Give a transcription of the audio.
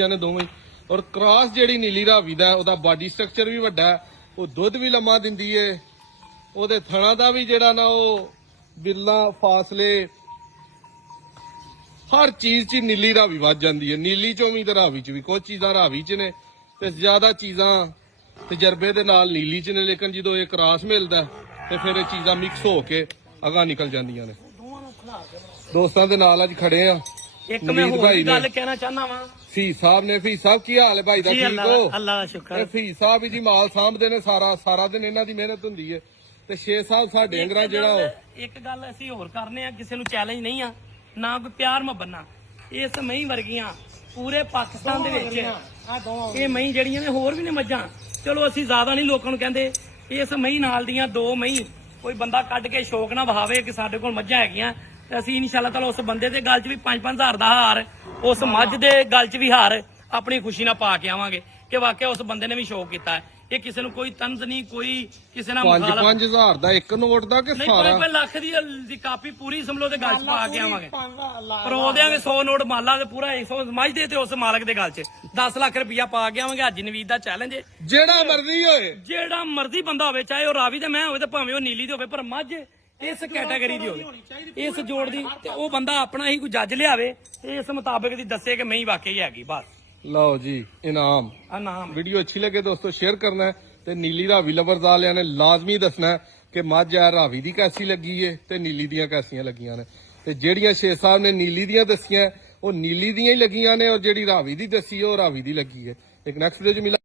ਨੇ ਦੋਵੇਂ ਔਰ ਕ੍ਰਾਸ ਜਿਹੜੀ ਨੀਲੀ ਰਾਵੀ ਦਾ ਉਹਦਾ ਬਾਡੀ ਸਟਰਕਚਰ ਵੀ ਵੱਡਾ ਹੈ, ਉਹ ਦੁੱਧ ਵੀ ਲੰਮਾ ਦਿੰਦੀ ਏ, ਉਹਦੇ ਥਣਾ ਦਾ ਵੀ ਜਿਹੜਾ ਨਾ ਉਹ ਬਿਰਲਾ ਫਾਸਲੇ ਹਰ ਚੀਜ਼ 'ਚ ਨੀਲੀ ਰਾਵੀ ਵੱਜ ਜਾਂਦੀ ਹੈ। ਨੀਲੀ ਚੋਂ ਵੀ ਤੇ ਰਾਵੀ 'ਚ ਵੀ ਕੁਝ ਚੀਜ਼ਾਂ ਰਾਵੀ 'ਚ ਨੇ ਤੇ ਜ਼ਿਆਦਾ ਚੀਜ਼ਾਂ ਤਜਰਬੇ ਦੇ ਨਾਲ ਨੀਲੀ 'ਚ ਨੇ, ਲੇਕਿਨ ਜਦੋਂ ਇਹ ਕ੍ਰਾਸ ਮਿਲਦਾ ਤੇ ਫਿਰ ਇਹ ਚੀਜ਼ਾਂ ਮਿਕਸ ਹੋ ਕੇ ਅਗਾਂਹ ਨਿਕਲ ਜਾਂਦੀਆਂ ਨੇ। ਦੋਸਤਾਂ ਦੇ ਨਾਲ ਅੱਜ ਖੜੇ ਆ। ਇੱਕ ਮੈਂ ਹੋਰ ਗੱਲ ਕਹਿਣਾ ਚਾਹਨਾ ਵਾਂ। ਫੀ ਸਾਹਿਬ ਨੇ, ਫੀ ਸਾਹਿਬ ਕੀ ਹਾਲ ਹੈ ਭਾਈ ਦਾ? ਠੀਕ ਹੋ? ਅੱਲਾ ਦਾ ਸ਼ੁਕਰ। ਫੀ ਸਾਹਿਬ ਜੀ ਮਾਲ ਸਾਂਭਦੇ ਨੇ, ਸਾਰਾ ਦਿਨ ਇਹਨਾਂ ਦੀ ਮਿਹਨਤ ਹੁੰਦੀ ਹੈ। ਤੇ 6 ਸਾਹਿਬ ਸਾਡੇ ਅੰਗਰਾਂ ਜਿਹੜਾ ਇੱਕ ਗੱਲ ਅਸੀਂ ਹੋਰ ਕਰਨੇ ਆ, ਕਿਸੇ ਨੂੰ ਚੈਲੰਜ ਨਹੀਂ ਆ, ਨਾ ਕੋਈ ਪਿਆਰ ਮੁਹੱਬਤ। ਇਸ ਮਹੀਂ ਵਰਗੀਆਂ ਪੂਰੇ ਪਾਕਿਸਤਾਨ ਦੇ ਵਿੱਚ ਇਹ ਮਹੀਂ ਜਿਹੜੀਆਂ ਨੇ, ਹੋਰ ਵੀ ਨੇ ਮੱਝਾਂ, ਚਲੋ ਅਸੀਂ ਜ਼ਿਆਦਾ ਨਹੀਂ ਲੋਕਾਂ ਨੂੰ ਕਹਿੰਦੇ। ਇਸ ਮਹੀਂ ਨਾਲ ਦੀਆਂ 2 ਮਹੀਂ ਕੋਈ ਬੰਦਾ ਕੱਢ ਕੇ ਸ਼ੌਕ ਨਾ ਵਹਾਵੇ ਕਿ ਸਾਡੇ ਕੋਲ ਮੱਝਾਂ ਹੈਗੀਆਂ, ਤੇ ਅਸੀਂ ਇਨਸ਼ਾਅੱਲਾ ਤਾਲਾ ਉਸ ਬੰਦੇ ਦੇ ਗਲ 'ਚ ਵੀ 5-5 ਹਜ਼ਾਰ ਦਾ ਹਾਰ, ਉਸ ਮੱਝ ਦੇ ਗਲ 'ਚ ਵੀ ਹਾਰ ਆਪਣੀ ਖੁਸ਼ੀ ਨਾਲ ਪਾ ਕੇ ਆਵਾਂਗੇ ਕਿ ਵਾਕਿਆ ਉਸ ਬੰਦੇ ਨੇ ਵੀ ਸ਼ੌਕ ਕੀਤਾ ਹੈ। ਇਹ ਕਿਸੇ ਨੂੰ ਕੋਈ ਤੰਜ਼ ਨਹੀਂ, ਕੋਈ ਕਿਸੇ ਨਾਲ 5-5 ਹਜ਼ਾਰ ਦਾ ਇੱਕ ਨੋਟ ਦਾ ਕਿ ਸਾਰਾ? ਕੋਈ ਲੱਖ ਦੀ ਕਾਪੀ ਪੂਰੀ ਸਮਝੋ ਤੇ ਗੱਲ 'ਚ ਪਾ ਕੇ ਆਵਾਂਗੇ। ਪਰੋ ਦੇਾਂਗੇ 100 ਨੋਟ ਮਾਲਾ ਦੇ ਪੂਰਾ 100 ਸਮਝ ਦੇ ਤੇ ਉਸ ਮਾਲਕ ਦੇ ਗੱਲ 'ਚ 10 ਲੱਖ ਰੁਪਇਆ ਪਾ ਕੇ ਆਵਾਂਗੇ। ਅੱਜ ਨਵੀਦ ਦਾ ਚੈਲੰਜ ਹੈ, ਜਿਹੜਾ ਮਰਜ਼ੀ ਬੰਦਾ ਹੋਵੇ, ਚਾਹੇ ਉਹ ਰਾਵੀ ਤੇ ਮੈਂ ਹੋਵੇ ਤੇ ਭਾਵੇਂ ਉਹ ਨੀਲੀ ਦੇ ਹੋਵੇ, ਪਰ ਮੱਝ ਇਸ ਕੈਟਾਗਰੀ ਦੀ ਹੋਵੇ, ਇਸ ਜੋੜ ਦੀ, ਤੇ ਉਹ ਬੰਦਾ ਆਪਣਾ ਹੀ ਕੋਈ ਜੱਜ ਲਿਆਵੇ, ਇਸ ਮੁਤਾਬਕ ਦੀ ਦੱਸੇ ਕਿ ਮੈਂ ਹੀ ਵਾਕਈ ਹੈਗੀ। ਬਸ ਲਓ ਜੀ ਇਨਾਮ। ਵੀਡੀਓ ਅੱਛੀ ਲੱਗੇ ਦੋਸਤੋ ਸ਼ੇਅਰ ਕਰਨਾ ਹੈ ਤੇ ਨੀਲੀ ਰਾਵੀ ਲਵਰਸ ਵਾਲਿਆਂ ਨੇ ਲਾਜ਼ਮੀ ਦੱਸਣਾ ਹੈ ਕਿ ਮੱਝ ਆ ਰਾਵੀ ਦੀ ਕੈਸੀ ਲੱਗੀ ਏ ਤੇ ਨੀਲੀ ਦੀਆਂ ਕੈਸੀਆਂ ਲੱਗੀਆਂ ਨੇ। ਤੇ ਜਿਹੜੀਆਂ 6 ਸਾਹਿਬ ਨੇ ਨੀਲੀ ਦੀਆਂ ਦੱਸੀਆਂ ਉਹ ਨੀਲੀ ਦੀਆਂ ਹੀ ਲੱਗੀਆਂ ਨੇ, ਔਰ ਜਿਹੜੀ ਰਾਵੀ ਦੀ ਦੱਸੀ ਉਹ ਰਾਵੀ ਦੀ ਲੱਗੀ ਹੈ। ਇੱਕ ਨੈਕਸਟ ਵੀਡੀਓ 'ਚ ਮਿਲਾਂਗੇ।